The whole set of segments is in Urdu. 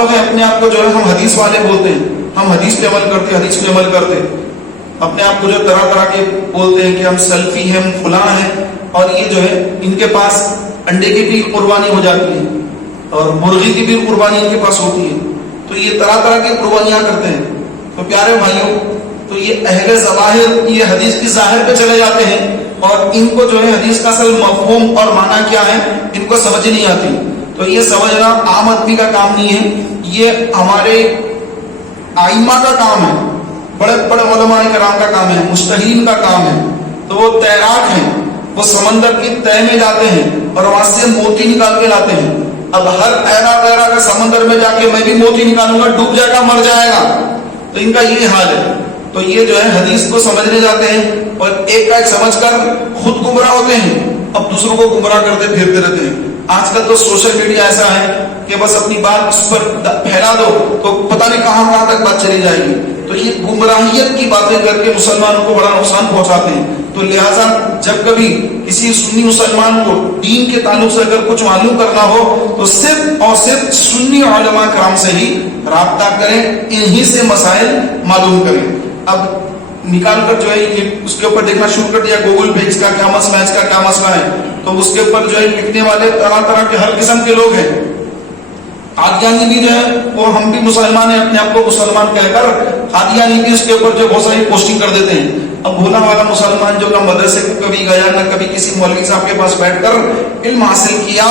لوگ ہیں اپنے آپ کو جو ہے ہم حدیث والے بولتے ہیں، ہم حدیث پہ عمل کرتے، حدیث پہ عمل کرتے، اپنے آپ کو جو طرح طرح کے بولتے ہیں کہ ہم سلفی ہیں، ہم فلاں ہیں، اور یہ جو ہے ان کے پاس انڈے کی بھی قربانی ہو جاتی ہے اور مرغی کی بھی قربانی ان کے پاس ہوتی ہے، تو یہ طرح طرح کی قربانیاں کرتے ہیں۔ تو پیارے بھائیوں، تو یہ اہل ظواہر یہ حدیث کی ظاہر پہ چلے جاتے ہیں اور ان کو جو ہے حدیث کا اصل مفہوم اور معنی کیا ہے ان کو سمجھ نہیں آتی۔ تو یہ سمجھنا عام آدمی کا کام نہیں ہے، یہ ہمارے ائمہ کا کام ہے، بڑے بڑے علماء کرام کا کام ہے، مجتہدین کا کام ہے۔ تو وہ تیراک ہیں، وہ سمندر کی تہ میں جاتے ہیں اور وہاں سے موتی نکال کے لاتے ہیں۔ اب ہر ایرا پیرا کا سمندر میں جا کے میں بھی موتی نکالوں گا، ڈوب جائے گا، مر جائے گا، تو ان کا یہ حال ہے۔ تو یہ جو ہے حدیث کو سمجھنے جاتے ہیں اور ایک کا ایک سمجھ کر خود گمراہ ہوتے ہیں، اب دوسروں کو گمراہ کرتے پھرتے رہتے ہیں۔ آج کل تو سوشل میڈیا ایسا ہے کہ بس اپنی بات اس پر پھیلا دو تو پتہ نہیں کہاں کہاں تک بات چلی جائے گی۔ تو یہ گمراہیت کی باتیں کر کے مسلمانوں کو بڑا نقصان پہنچاتے ہیں۔ تو لہٰذا جب کبھی کسی سنی مسلمان کو دین کے تعلق سے اگر کچھ معلوم کرنا ہو تو صرف اور صرف سنی علماء کرام سے ہی رابطہ کریں، انہی سے مسائل معلوم کریں۔ اب نکال کر جو ہے یہ اس کے اوپر دیکھنا شروع کر دیا گوگل پہ، اس کا کیا مسئلہ ہے، اس کا کیا مسئلہ ہے، تو اس کے اوپر جو ہے لکھنے والے طرح طرح کے ہر قسم کے لوگ ہیں۔ قادیانی بھی جو ہے وہ ہم بھی مسلمان ہیں، اپنے آپ کو مسلمان کہہ کر قادیانی بھی اس کے اوپر جو بہت ساری پوسٹنگ کر دیتے ہیں۔ اب بھولا والا مسلمان جو نہ مدرسے کو کبھی گیا نہ کبھی کسی مولوی صاحب کے پاس بیٹھ کر علم حاصل کیا،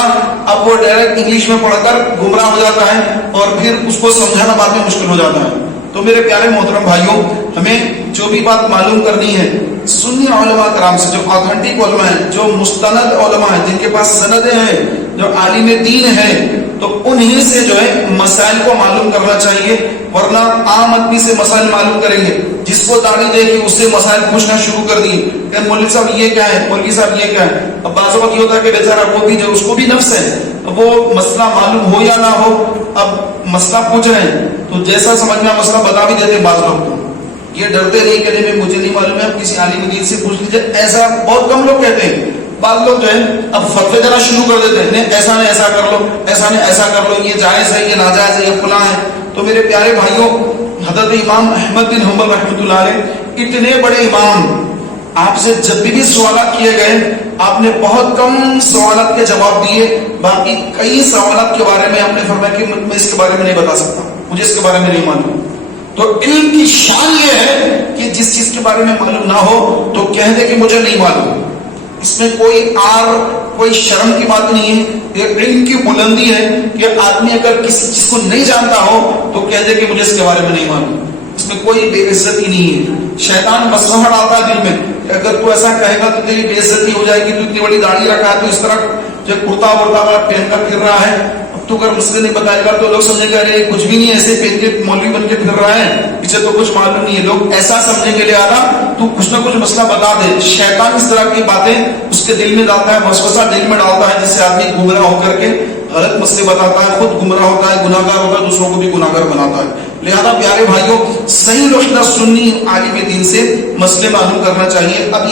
اب وہ ڈائریکٹ انگلش میں پڑھ کر گمراہ ہو جاتا ہے اور پھر اس کو سمجھانا بعد میں مشکل ہو جاتا ہے۔ تو میرے پیارے محترم بھائیوں، ہمیں جو بھی بات معلوم کرنی ہے سنی علماء کرام سے، جو آتھنٹک علماء ہیں، جو مستند علماء ہیں، جن کے پاس سندیں ہیں، جو عالم دین ہیں، تو انہیں سے جو ہے مسائل کو معلوم کرنا چاہیے، ورنہ عام آدمی سے مسائل معلوم کریں گے، جس کو داڑھی دیکھی اس سے مسائل پوچھنا شروع کر دیے کہ مولوی صاحب یہ کیا ہے، مولوی صاحب یہ کیا ہے۔ اب بعض وقت یہ ہوتا ہے کہ بیچارہ وہ بھی جو اس کو بھی نفس ہے، وہ مسئلہ معلوم ہو یا نہ ہو، اب مسئلہ پوچھ رہے ہیں تو جیسا سمجھنا مسئلہ بتا بھی دیتے ہیں بعض لوگ، تو یہ ڈرتے نہیں کہ نہیں مجھے نہیں معلوم ہے، آپ کسی عالم دین سے پوچھ لیجیے، ایسا بہت کم لوگ کہتے ہیں۔ بعض لوگ جو ہے اب فتوے دینا شروع کر دیتے ہیں، نہیں ایسا نہیں ایسا کر لو، ایسا نہیں ایسا کر لو، یہ جائز ہے، یہ ناجائز ہے، یہ فلاں ہے۔ تو میرے پیارے بھائیوں، حضرت امام احمد بن حنبل رحمۃ اللہ علیہ اتنے بڑے امام، آپ سے جب بھی سوالات کیے گئے آپ نے بہت کم سوالات کے جواب دیے، باقی کئی سوالات کے بارے میں آپ نے فرمایا کہ میں اس کے بارے میں نہیں بتا سکتا، مجھے اس کے بارے میں نہیں معلوم۔ تو علم کی شان یہ ہے کہ جس چیز کے بارے میں معلوم نہ ہو تو کہہ دے کہ مجھے نہیں معلوم، اس میں کوئی آر کوئی شرم کی بات نہیں ہے۔ یہ علم کی بلندی ہے کہ آدمی اگر کسی چیز کو نہیں جانتا ہو تو کہہ دے کہ مجھے اس کے بارے میں نہیں معلوم، اس میں کوئی بے عزتی نہیں ہے۔ شیطان مسلح ڈالتا ہے دل میں کہ اگر تو ایسا کہے گا تو تیری بے عزتی ہو جائے گی، تو اتنی بڑی داڑھی رکھا ہے، تو اس طرح جو کرتا ورتا پہن کر پھر رہا ہے، اب تو اگر مسئلے نہیں بتائے گا تو لوگ سمجھیں گے ارے کچھ بھی نہیں، ایسے پہن کے مولوی بن کے پھر رہا ہے، اسے تو کچھ معلوم نہیں ہے، لوگ ایسا سمجھیں گے لہذا تو کچھ نہ کچھ مسئلہ بتا دے۔ شیطان اس طرح کی باتیں اس کے دل میں ڈالتا ہے، وسوسہ دل میں ڈالتا ہے، جس سے آدمی گمراہ ہو کر کے غلط مسئلے بتاتا ہے، خود گمراہ ہوتا ہے، گناہ گار ہوتا ہے، دوسروں کو بھی گناہ گار بناتا ہے۔ لہذا پیارے بھائیوں، صحیح رشدہ سنی عالم دین سے مسئلے معلوم کرنا چاہیے۔ اب